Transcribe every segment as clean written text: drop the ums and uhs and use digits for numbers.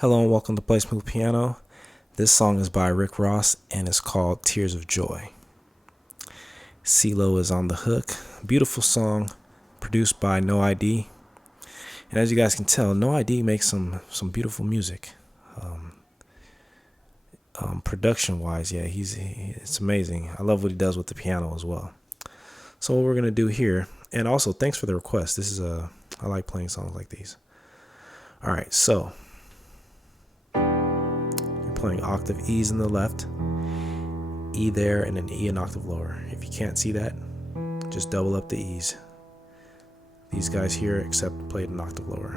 Hello and welcome to Play Smooth Piano. This song is by Rick Ross and it's called Tears of Joy. CeeLo is on the hook. Beautiful song produced by No ID. And as you guys can tell, No ID makes some beautiful music. Production wise, yeah, it's amazing. I love what he does with the piano as well. So what we're gonna do here, and also thanks for the request. I like playing songs like these. All right, so playing octave E's in the left, E there, and an E an octave lower. If you can't see that, just double up the E's. These guys here, except played an octave lower.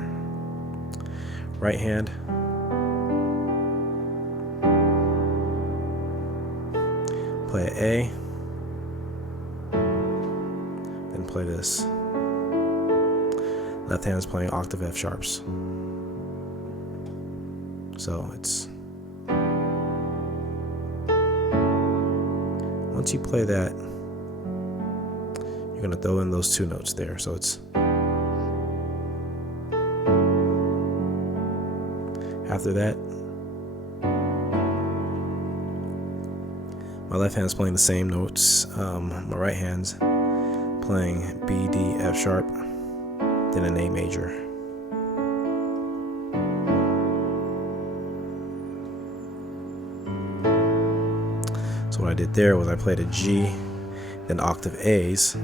Right hand, play an A, then play this. Left hand is playing octave F sharps. So it's once you play that, you're going to throw in those two notes there. So it's after that, my left hand's playing the same notes. My right hand's playing B, D, F sharp, then an A major. So what I did there was I played a G, then octave A's.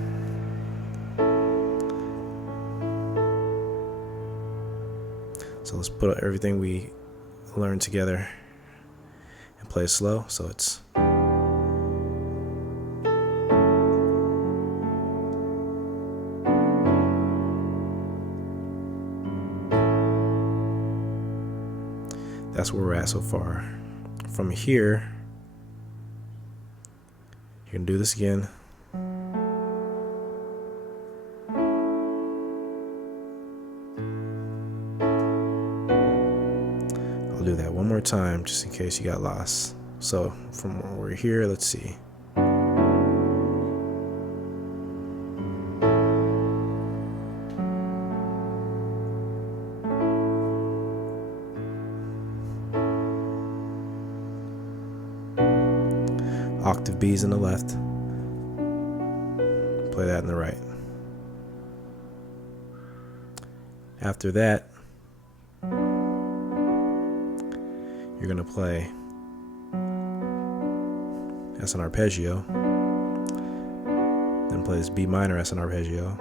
So let's put everything we learned together and play it slow. So it's that's where we're at so far. From here, you can do this again. I'll do that one more time just in case you got lost. So from where we're here, let's see. Octave B's in the left, play that in the right. After that, you're going to play as an arpeggio, then play this B minor as an arpeggio,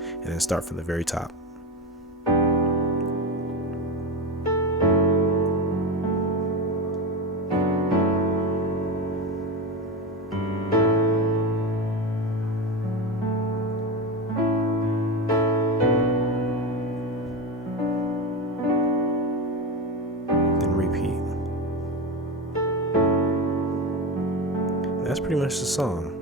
and then start from the very top. Repeat. That's pretty much the song.